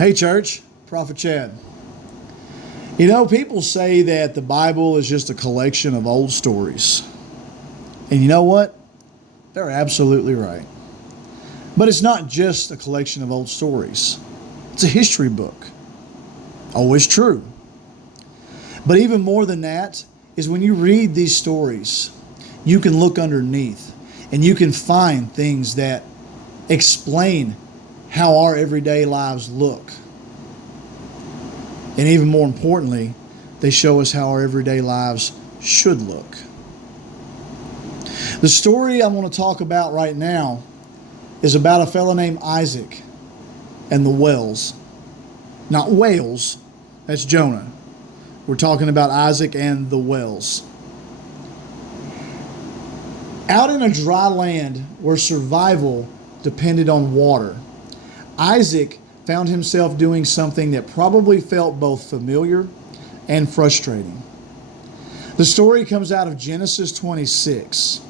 Hey church, Prophet Chad. You know, people say that the Bible is just a collection of old stories. And you know what? They're absolutely right. But it's not just a collection of old stories. It's a history book. Always true. But even more than that is when you read these stories, you can look underneath and you can find things that explain how our everyday lives look. And even more importantly, they show us how our everyday lives should look. The story I want to talk about right now is about a fellow named Isaac and the wells. Not whales, that's Jonah. We're talking about Isaac and the wells. Out in a dry land where survival depended on water, Isaac found himself doing something that probably felt both familiar and frustrating. The story comes out of Genesis 26.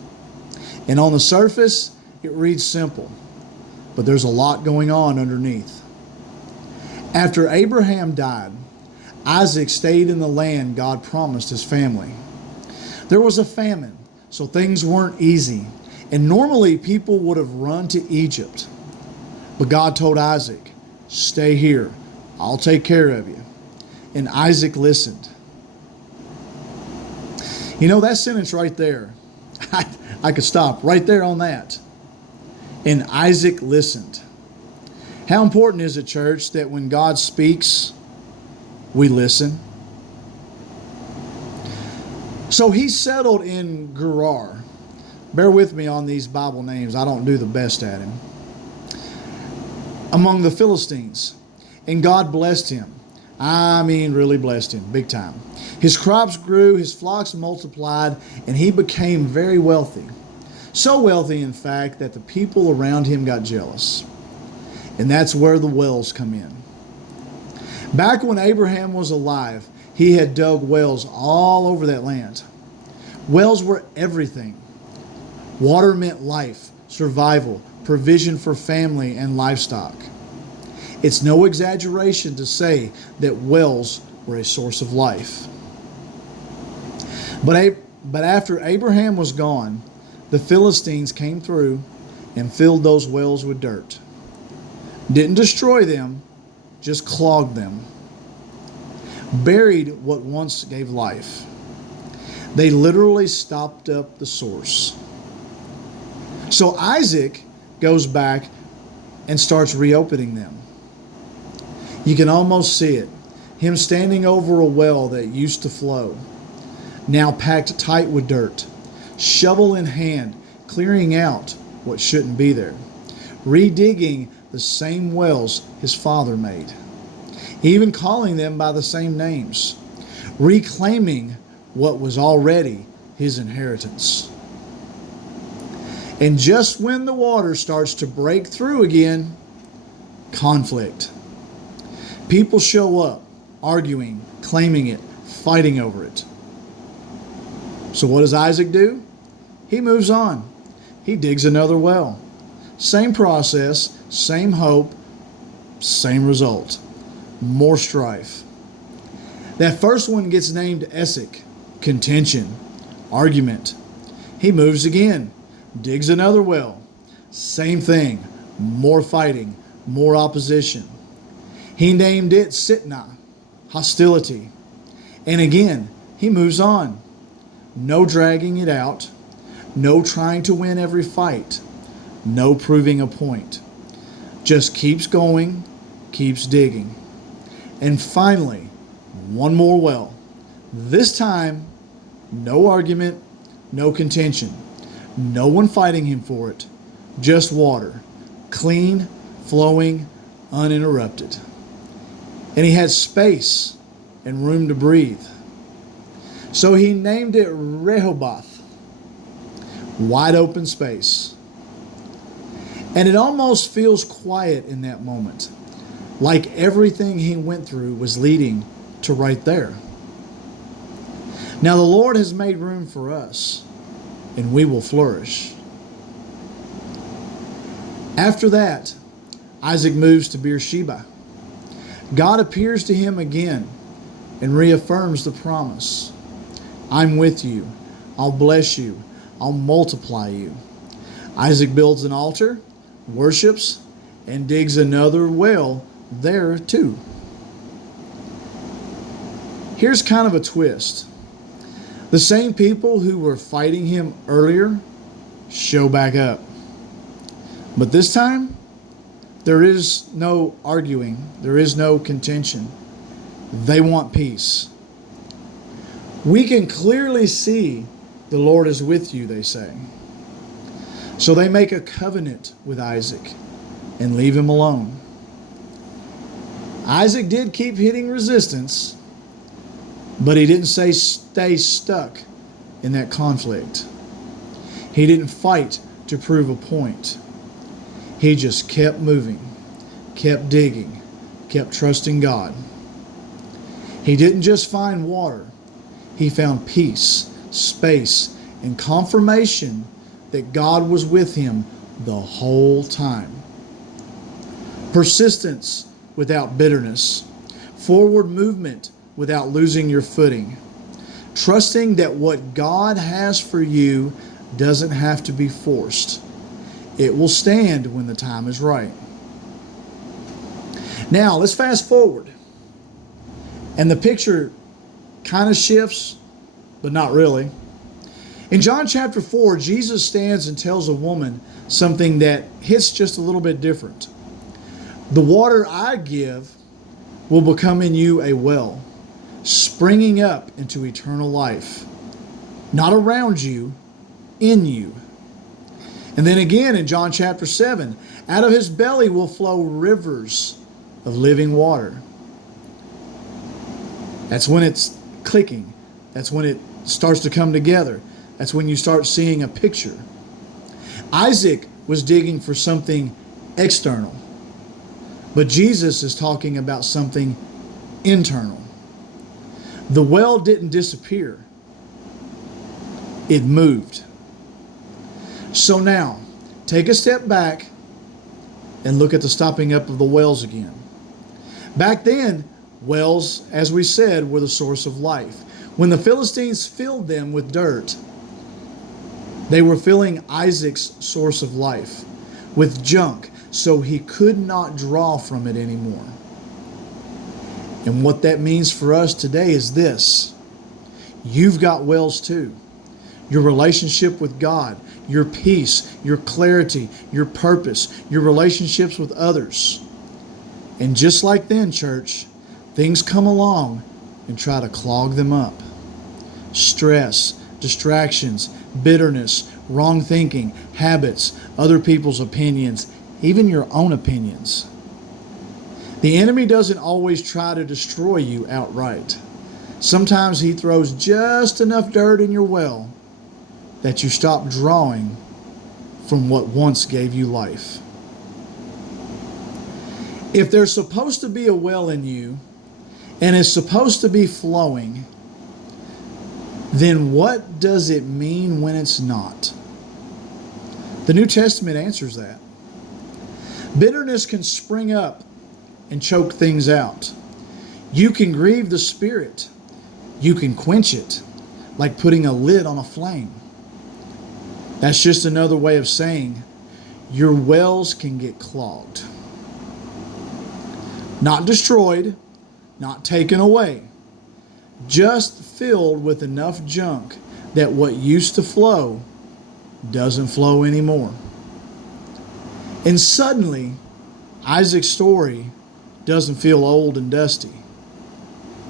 And on the surface, it reads simple, but there's a lot going on underneath. After Abraham died, Isaac stayed in the land God promised his family. There was a famine, so things weren't easy, and normally people would have run to Egypt. But God told Isaac, "Stay here, I'll take care of you." And Isaac listened. You know, that sentence right there, I could stop right there on that. And Isaac listened. How important is it, church, that when God speaks, we listen? So he settled in Gerar. Bear with me on these Bible names. I don't do the best at him. Among the Philistines. And God blessed him. I mean, really blessed him, big time. His crops grew, his flocks multiplied, and he became very wealthy. So wealthy, in fact, that the people around him got jealous. And that's where the wells come in. Back when Abraham was alive, he had dug wells all over that land. Wells were everything. Water meant life, survival, provision for family and livestock. It's no exaggeration to say that wells were a source of life. But after Abraham was gone, the Philistines came through and filled those wells with dirt. Didn't destroy them, just clogged them. Buried what once gave life. They literally stopped up the source. So Isaac goes back and starts reopening them. You can almost see it. Him standing over a well that used to flow, now packed tight with dirt, shovel in hand, clearing out what shouldn't be there, redigging the same wells his father made, even calling them by the same names, reclaiming what was already his inheritance. And just when the water starts to break through again, conflict. People show up, arguing, claiming it, fighting over it. So what does Isaac do? He moves on. He digs another well. Same process, same hope, same result. More strife. That first one gets named Esek, contention, argument. He moves again, digs another well. Same thing, more fighting, more opposition. He named it Sitnah, hostility. And again, he moves on. No dragging it out. No trying to win every fight. No proving a point. Just keeps going, keeps digging. And finally, one more well. This time, no argument, no contention. No one fighting him for it. Just water. Clean, flowing, uninterrupted. And he had space and room to breathe. So he named it Rehoboth, wide open space. And it almost feels quiet in that moment, like everything he went through was leading to right there. Now the Lord has made room for us, and we will flourish. After that, Isaac moves to Beersheba. God appears to him again and reaffirms the promise. I'm with you. I'll bless you. I'll multiply you. Isaac builds an altar, worships, and digs another well there too. Here's kind of a twist. The same people who were fighting him earlier show back up. But this time, there is no arguing. There is no contention. They want peace. We can clearly see the Lord is with you, they say. So they make a covenant with Isaac and leave him alone. Isaac did keep hitting resistance, but he didn't stay stuck in that conflict. He didn't fight to prove a point. He just kept moving, kept digging, kept trusting God. He didn't just find water. He found peace, space, and confirmation that God was with him the whole time. Persistence without bitterness. Forward movement without losing your footing. Trusting that what God has for you doesn't have to be forced. It will stand when the time is right. Now, let's fast forward. And the picture kind of shifts, but not really. In John chapter 4, Jesus stands and tells a woman something that hits just a little bit different. The water I give will become in you a well, springing up into eternal life. Not around you, in you. And then again in John chapter 7, out of his belly will flow rivers of living water. That's when it's clicking. That's when it starts to come together. That's when you start seeing a picture. Isaac was digging for something external, but Jesus is talking about something internal. The well didn't disappear. It moved. So now, take a step back and look at the stopping up of the wells again. Back then, wells, as we said, were the source of life. When the Philistines filled them with dirt, they were filling Isaac's source of life with junk, so he could not draw from it anymore. And what that means for us today is this. You've got wells too. Your relationship with God, your peace, your clarity, your purpose, your relationships with others. And just like then, church, things come along and try to clog them up. Stress, distractions, bitterness, wrong thinking, habits, other people's opinions, even your own opinions. The enemy doesn't always try to destroy you outright. Sometimes he throws just enough dirt in your well that you stop drawing from what once gave you life. If there's supposed to be a well in you and is supposed to be flowing, then what does it mean when it's not? The New Testament answers that. Bitterness can spring up and choke things out. You can grieve the Spirit. You can quench it, like putting a lid on a flame. That's just another way of saying your wells can get clogged. Not destroyed, not taken away, just filled with enough junk that what used to flow doesn't flow anymore. And suddenly, Isaac's story doesn't feel old and dusty.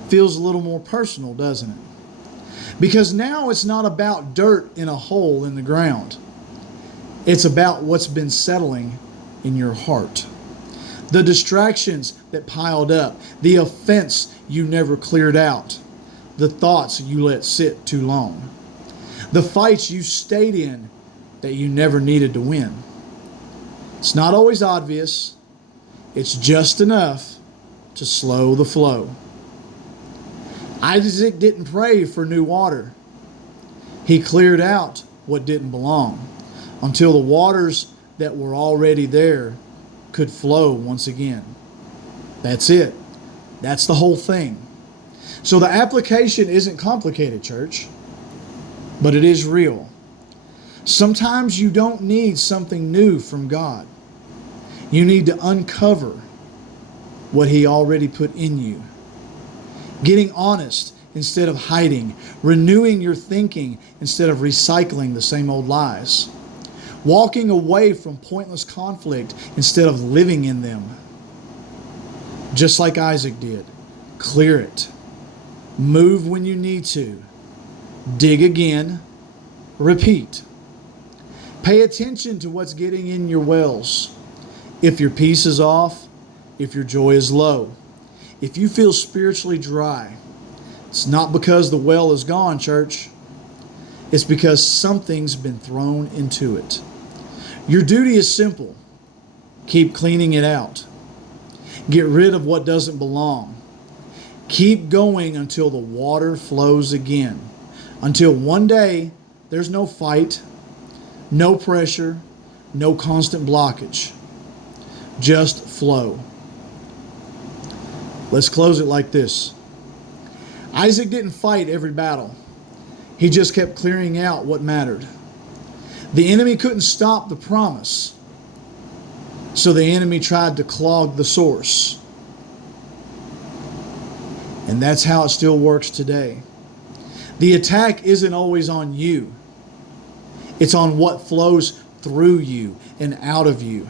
Feels a little more personal, doesn't it? Because now it's not about dirt in a hole in the ground. It's about what's been settling in your heart. The distractions that piled up, the offense you never cleared out, the thoughts you let sit too long, the fights you stayed in that you never needed to win. It's not always obvious. It's just enough to slow the flow. Isaac didn't pray for new water. He cleared out what didn't belong until the waters that were already there could flow once again. That's it. That's the whole thing. So the application isn't complicated, church, but it is real. Sometimes you don't need something new from God. You need to uncover what He already put in you. Getting honest instead of hiding. Renewing your thinking instead of recycling the same old lies. Walking away from pointless conflict instead of living in them. Just like Isaac did. Clear it. Move when you need to. Dig again. Repeat. Pay attention to what's getting in your wells. If your peace is off, if your joy is low, if you feel spiritually dry, it's not because the well is gone, church. It's because something's been thrown into it. Your duty is simple. Keep cleaning it out. Get rid of what doesn't belong. Keep going until the water flows again. Until one day there's no fight, no pressure, no constant blockage. Just flow. Let's close it like this. Isaac didn't fight every battle. He just kept clearing out what mattered. The enemy couldn't stop the promise, so the enemy tried to clog the source. And that's how it still works today. The attack isn't always on you. It's on what flows through you and out of you.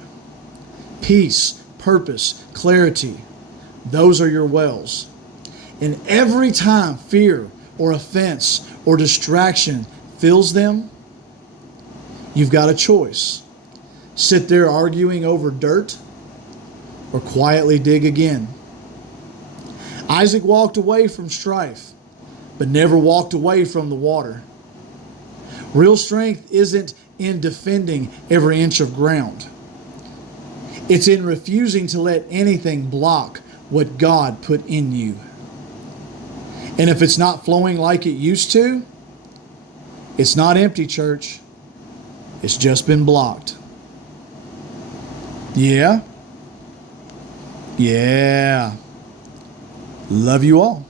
Peace, purpose, clarity. Those are your wells. And every time fear or offense or distraction fills them, you've got a choice. Sit there arguing over dirt or quietly dig again. Isaac walked away from strife, but never walked away from the water. Real strength isn't in defending every inch of ground. It's in refusing to let anything block what God put in you. And if it's not flowing like it used to, it's not empty, church. It's just been blocked. Yeah. Love you all.